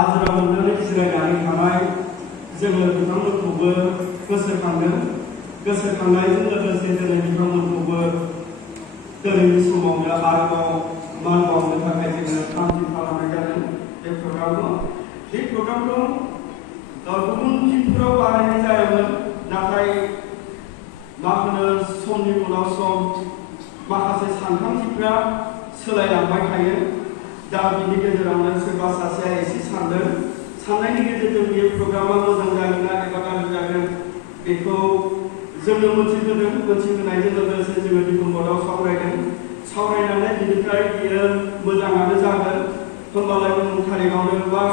आजिरा मोननानै जिरायनानै थानाय जोङो बिथांमोनखौबो गोसोखांदों। गोसोखांनायजों लोगोसे जोङो बिथांमोनखौबो दिनैनि समावनो आरोबाव मान बावनो थाखाय जोङो थामथि खालामनाय जादों बे प्रग्रामखौ। बे प्रग्रामखौ गुबुन दिनफोराव बानायनाय जायोमोन, नाथाय मा होनो समनि उनाव सम माखासे सानखांथिफ्रा सोलायलांबाय थायो। दा बिनि गेजेरावनो सोरबा सासेया एसे सानदों, साननायनि गेजेरजों बे प्रग्रामा मोजां जागोन ना एबा गाज्रि जागोन बेखौ जोङो मोनथिहोदों। मोनथिहोनायजों लोगोसे जोङो दिकुम्बराव सावरायदों। सावरायनानै बिनिफ्राय बियो मोजाङानो जागोन, होमबालाय 9 तारिखआवनो बा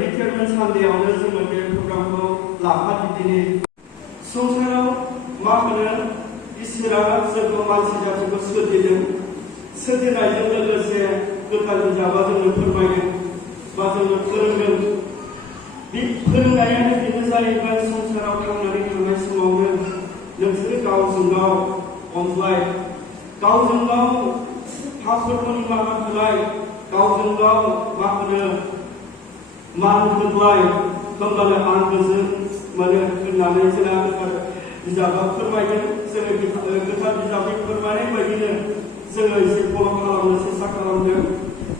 रिटायारमेन्ट सानडेआवनो जोङो बे प्रग्रामखौ लाफादिनि। संसाराव मा होनो इसोरा जोंखौ मानसि जातिखौ सोरजिदों। सोरजिनायजों लोगोसे गोथार बिजाबा जोंनो फोरमायदों बा जोंनो फोरोंदों। बे फोरोंनायानो बेनो जाहैबाय संसाराव थांनानै थानाय समावनो नोंसोर गावजों गाव अनज्लाय, गावजों गाव पापफोरखौ निमाहा होलाय, गावजों गाव मा होनो मान होलाय, होमबानो आं गोजोन मोनो होननानै जोंहा गोथार बिजाबा फोरमायदों। जोङो गोथार बिजाबनि फोरमायनाय बायदिनो जोङो एसे फल' खालामनो सेस्था खालामदों।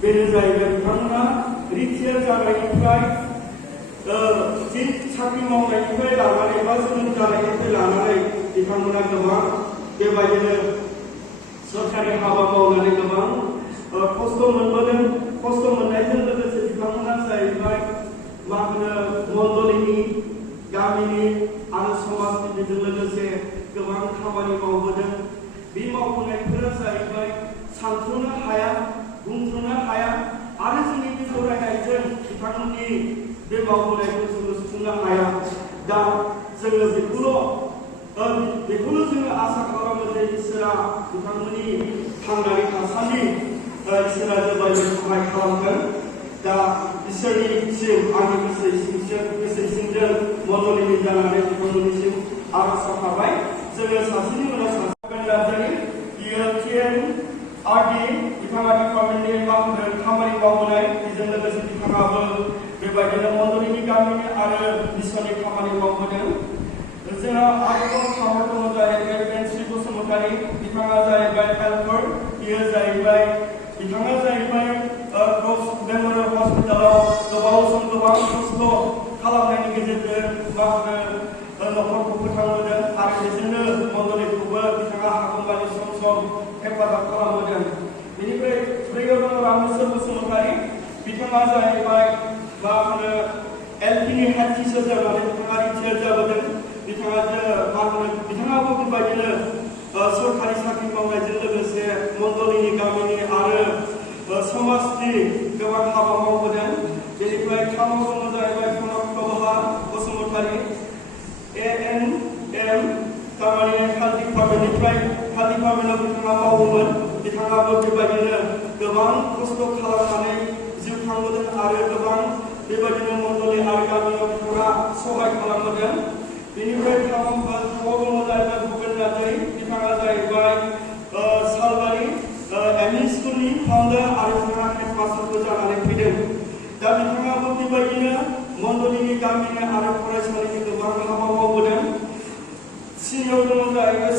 बेनो जाहैबाय बिथांमोना रिटायार जानायनिफ्राय साख्रि मावनायनिफ्राय लानानै बा जोनोम जानायनिफ्राय लानानै बिथांमोना गोबां बेबायदिनो सरकारि हाबा मावनानै गोबां खस्थ' मोनबोदों। खस्थ' मोननायजों लोगोसे बिथांमोना जाहैबाय मा होनो मण्डलिनि, गामिनि आरो समाजनि बेजों लोगोसे गोबां खामानि मावबोदों। बे मावबोनायफोरा जाहैबाय सानथ्र'नो हाया, बुंथ्र'नो हाया, आरो जोंनि बे फरायनायजों बिथांमोननि बे मावबोनायखौ जोङो सुफुंनो हाया। दा जोङो बेखौनो जोङो आसा खालामो जे इसोरा बिथांमोननि थांनानै थासान्दि इसोरा जेब्लायबो सहाय खालामगोन। दा इसोरनिसिम आंनि गोसो सिंजों मण्डलिनि जानानै बिथांमोननिसिम आर'ज थाबाय। जोङो सासेनि उनाव सासे नार्जारि, बियो TNRD बिथाङा डिपार्टमेन्टनि खामानि मावबोनाय, बेजों लोगोसे बिथाङाबो बेबायदिनो मण्डलिनि, गामिनि आरो मिसननि खामानि मावबोदों। जोंहा आरोबाव खामानि दङ जाहैबाय बेनस्रि बसुमतारी, बिथाङा जाहैबाय हेल्पार। बिथाङा जाहैबाय मेम'रियेल हस्पिटालाव गोबाव सम गोबां खस्थ' खालामनायनि गेजेरजों मा होनो न'खरखौ फोथांबोदों आरो बेजोंनो मण्डलिखौबो बिथाङा हागौमानि सम हेफाजाब खालामबोदों। बेनिफ्राय 4 दङ रामेश्वर बसुमतारी, बिथाङा जाहैबाय मा होनो LPनि हेड टिचार जानानै बिथाङा रिटायार जाबोदों। बिथाङाबो बेबायदिनो सरकारि साख्रि मावनायजों लोगोसे मण्डलिनि, गामिनि आरो समाजनि गोबां हाबा मावबोदों। बेनिफ्राय 3 दङ जाहैबाय प्रभा बसुमतारी, ANM तारमाने हेल्थ डिपार्टमेन्टाव बिथाङा मावोमोन। बिथाङाबो बेबायदिनो गोबां खस्थ' खालामनानै जिउ खांबोदों आरो गोबां बेबायदिनो मण्डलि आरो गामियाव बिथाङा सहाय खालामबोदों। बेनिफ्राय 4 दङ जाहैबाय भुपेन नार्जारि, बिथाङा जाहैबाय सालबारि ME स्कुलनि फाउन्डार आरो बिथाङा हेडमास्टारबो जानानै फैदों। दा बिथाङाबो बेबायदिनो मण्डलिनि, गामिनि आरो फरायसालिनि गोबां हाबा मावबोदों। सिनियर दङ जाहैबाय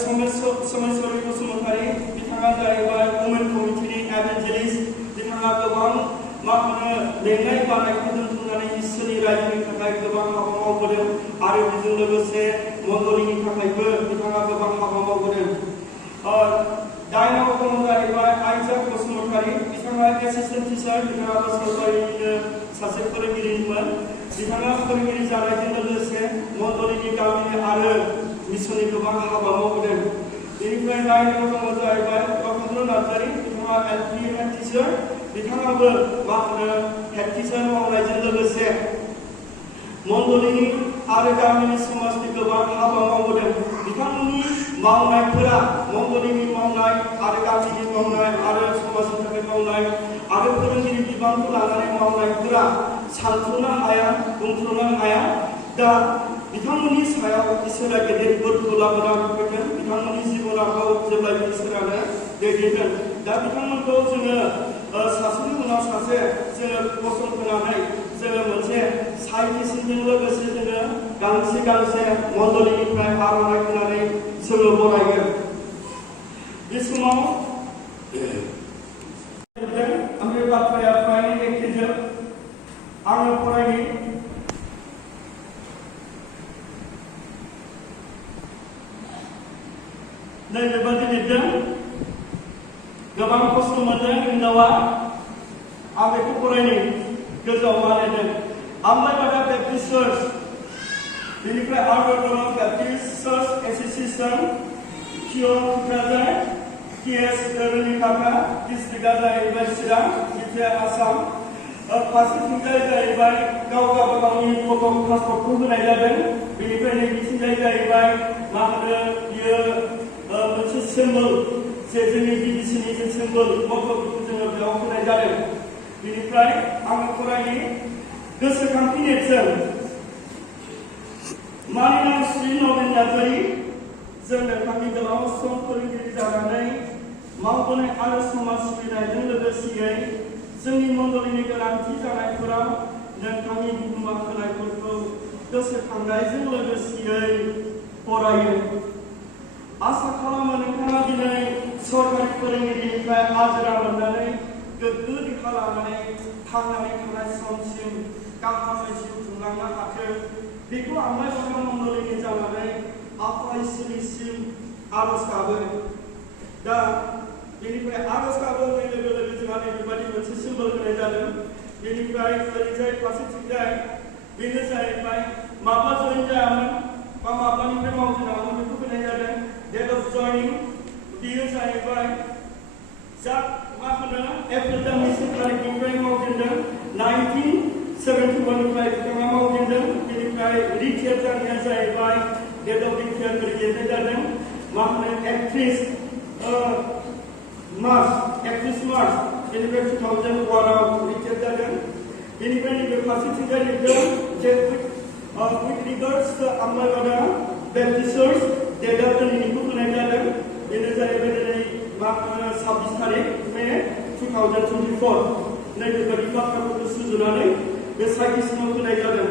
समेश्वरी बसुमतारी, बिथाङा जाहैबाय वुमेन कमिटिनि एभेन्जेलिस्ट। बिथाङा गोबां मा होनो लेंनाय बानायखौ दोनथुमनानै इसोरनि रायजोनि थाखाय गोबां हाबा मावबोदों आरो बेजों लोगोसे मण्डलिनि थाखायबो बिथाङा गोबां हाबा मावबोदों। 9 दङ जाहैबाय आइजाक बसुमतारी, बिथाङा एसिस्टेन्ट टिचार, बिथाङाबो सरकारिनिनो सासे फोरोंगिरिमोन। बिथाङा फोरोंगिरि जानायजों लोगोसे मण्डलिनि, गामिनि आरो मिसननि गोबां हाबा मावबोदों। बेनिफ्राय 9 दङ जाहैबाय प्रफुल्ल नार्जारि, बिथाङा LP हेड टिचार। बिथाङाबो मा होनो हेड टिचार मावनायजों लोगोसे मण्डलिनि आरो गामिनि, समाजनि गोबां हाबा मावबोदों। बिथांमोननि मावनायफोरा मण्डलिनि मावनाय आरो गामिनि मावनाय आरो समाजनि थाखाय मावनाय आरो फोरोंगिरि बिबानखौ लानानै मावनायफोरा सानथ्र'नो हाया, बुंथ्र'नो हाया। दा बिथांमोननि सायाव इसोरा गेदेर बोरखौ लाबोनानै फैगोन। बिथांमोननि जिबनाखौ जेब्लायबो इसोरानो दैदेनगोन। दा बिथांमोनखौ जोङो सासेनि उनाव सासे जोङो फसंथानै जोङो साइटिस्टजों लोगोसे जोङो गांसे गांसे मण्डलिनिफ्राय आर'नाइ होनानै जोङो बरायगोन। बे समाव बे बाथ्राया फ्रायनो एखेजों आङो फरायनि। नैबेबादि लिरदों, गोबां खस्थ' मोनदों हिनजावा। आं बेखौ फरायनि, गोजौआव मा लिरदों। आमलाइबादा बेप्टिस्ट चार्च, बेनिफ्राय आर्डर बेप्टिस्ट चार्च एस'सिएशन, कियन क'क्राझार, केएस धोरोमनि काका, डिस्ट्रिक्टआ जाहैबाय चिरां, जिल्लाया आसाम। फारसेथिंजाय जाहैबाय गाव गावबागावनि फट' पासपर्टखौ होनाय जादों। बेनिफ्राय नैथिंजाय जाहैबाय मा होनो बियो मोनसे सिम्बल, जे जोंनि बिबिसिनि जे सिम्बल मट'खौ जोङो बेयाव होनाय जादों। बेनिफ्राय आङो फरायनि। गोसोखांथि नेरसोन। मानिनां श्री नबेन नार्जारी, जों नोंथांनि गोलाव सम फोरोंगिरि जानानै मावबोनाय आरो समाज सिबिनायजों लोगोसेयै जोंनि मण्डलिनि गोनांथि जानायफोराव नोंथांनि बिहोमा होनायफोरखौ गोसोखांनायजों लोगोसेयै फरायो। आसा खालामो नोंथाङा दिनै सरकारि फोरोंगिरिनिफ्राय आजिरा मोननानै गोग्गो देहा लानानै थांनानै थानाय समसिम गाहामै जिउ खुंलांनो हाथों। बेखौ आमलाइबादा मण्डलिनि जानानै आफा इसोरनिसिम आर'ज गाबो। दा बेनिफ्राय आर'ज गाबो होनाय लोगो लोगो जोंहा नैबेबादि मोनसे सिम्बल होनाय जादों। बेनिफ्राय ओरैजाय फारसेथिंजाय बेनो जाहैबाय माब्ला जइन जायामोन बा माब्लानिफ्राय मावजेनामोन बेखौ होनाय जादों। डेट अफ जइनिं, बेयो जाहैबाय मा होनो एप्रिल दाननि 1 तारिखनिफ्राय मावजेनदों। 1971निफ्राय बिथाङा मावजेनदों। बेनिफ्राय रिटायार जानाया जाहैबाय डेट अफ रिटायार लिरनाय जादों। मा होनो 31 मार्च, बेनिफ्राय 2001आव रिटायार जादों। बेनिफ्राय नैबे फारसेथिंजाय लिरदों जे with regards to आमलाइबादा बेप्टिस्ट चार्च, डेटआ दिनैनिखौ होनाय जादों। बेनो जाहैबाय दिनै 26 तारिख मे 2024। नैबेबादि बाथ्राफोरखौ सुजुनानै बे साइटिस्टनाव होनाय जादों।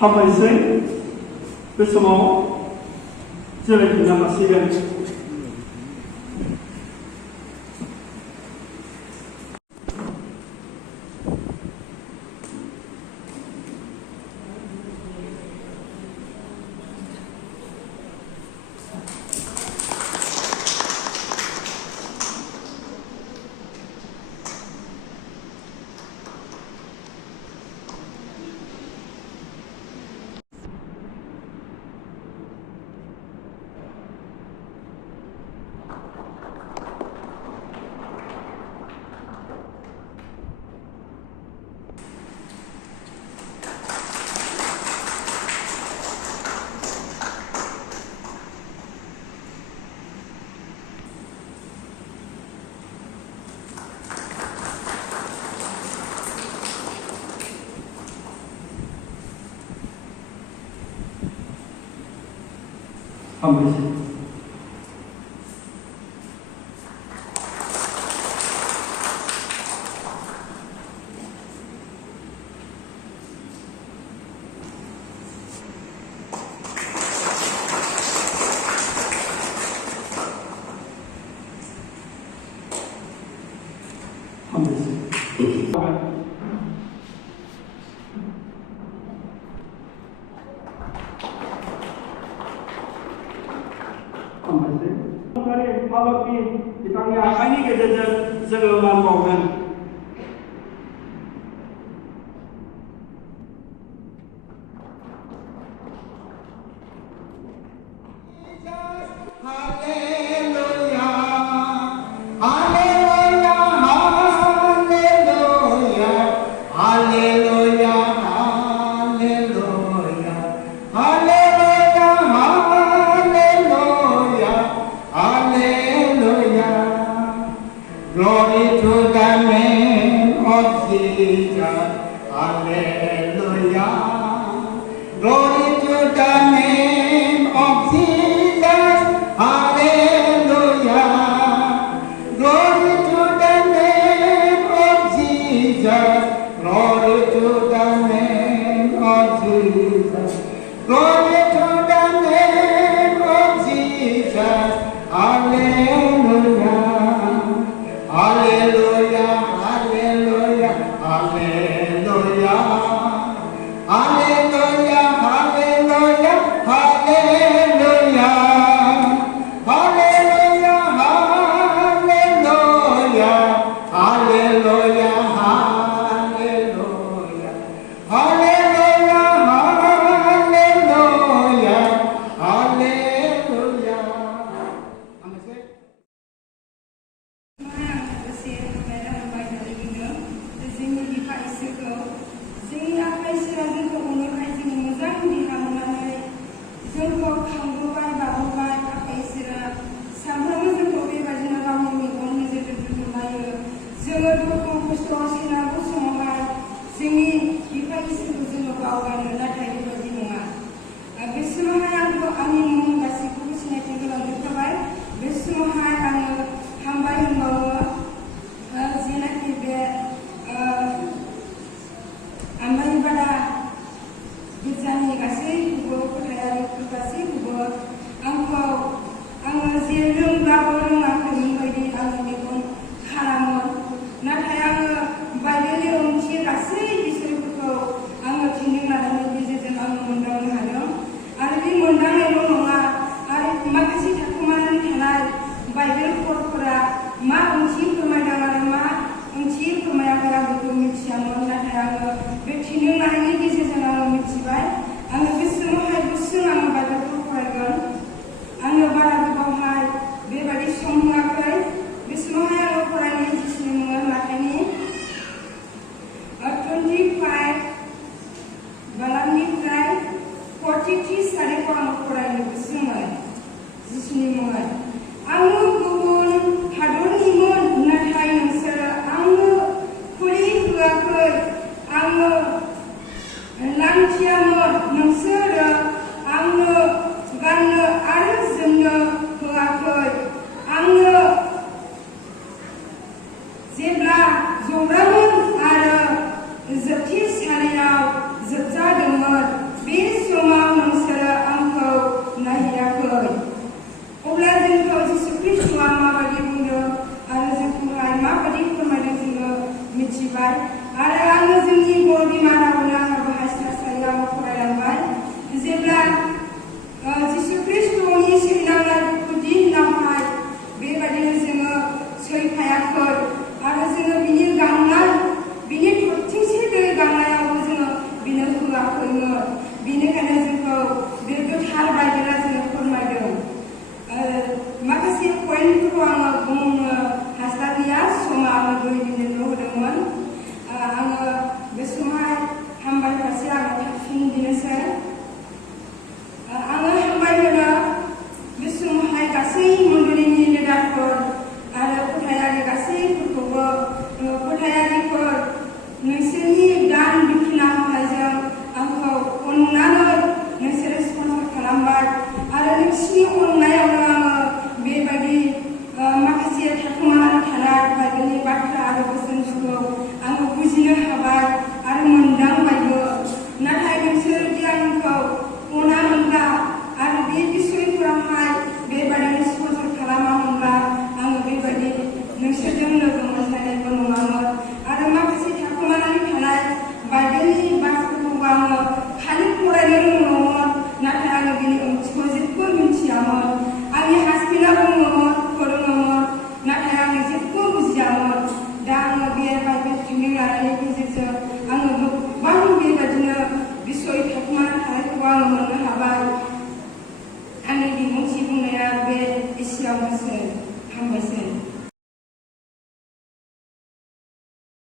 हामबायसै। बे समाव जिरायफिननो हासिगोन। हामबायसै। भारतनि बिथांनि आखाइनि गेजेरजों जोङो मान बावगोन। Hallelujah. मा ओंथि फोरमायदों आरो मा ओंथि फोरमायाखै आं बेखौ मिथियामोन नाथाय आङो बे ट्रेनिं लानायनि गेजेरजों आङो मिथिबाय आङो बे समावहाय गुसुं आङो बाइबेलखौ फरायगोन आङो बारा गोबावहाय बेबायदि सम होआखै बे समावहाय आङो फरायनाय जिसुनि मुङै माथाइनि 25 बालामनिफ्राय 43 सारिखौ आङो फरायनो गोसोमोन जिसुनि मुङै आङो गुबुन हादरनिमोन नाथाय नोंसोरो आंनो खुलि होआखै आङो लांथियामोन नोंसोरो आंनो गाननो आरो जोमनो होआखै आङो जेब्ला जब्रामोन आरो जोबथेसालियाव जोबजादोंमोन बे समाव नोंसोरो आंखौ नायहैयाखै अब्ला जोंखौ जिसु ख्रीष्टआ माबायदि बुंदों आरो जोंखौहाय माबायदि फोरमायदों जोङो मिथिबाय आरो आङो जोंनि बर' बिमा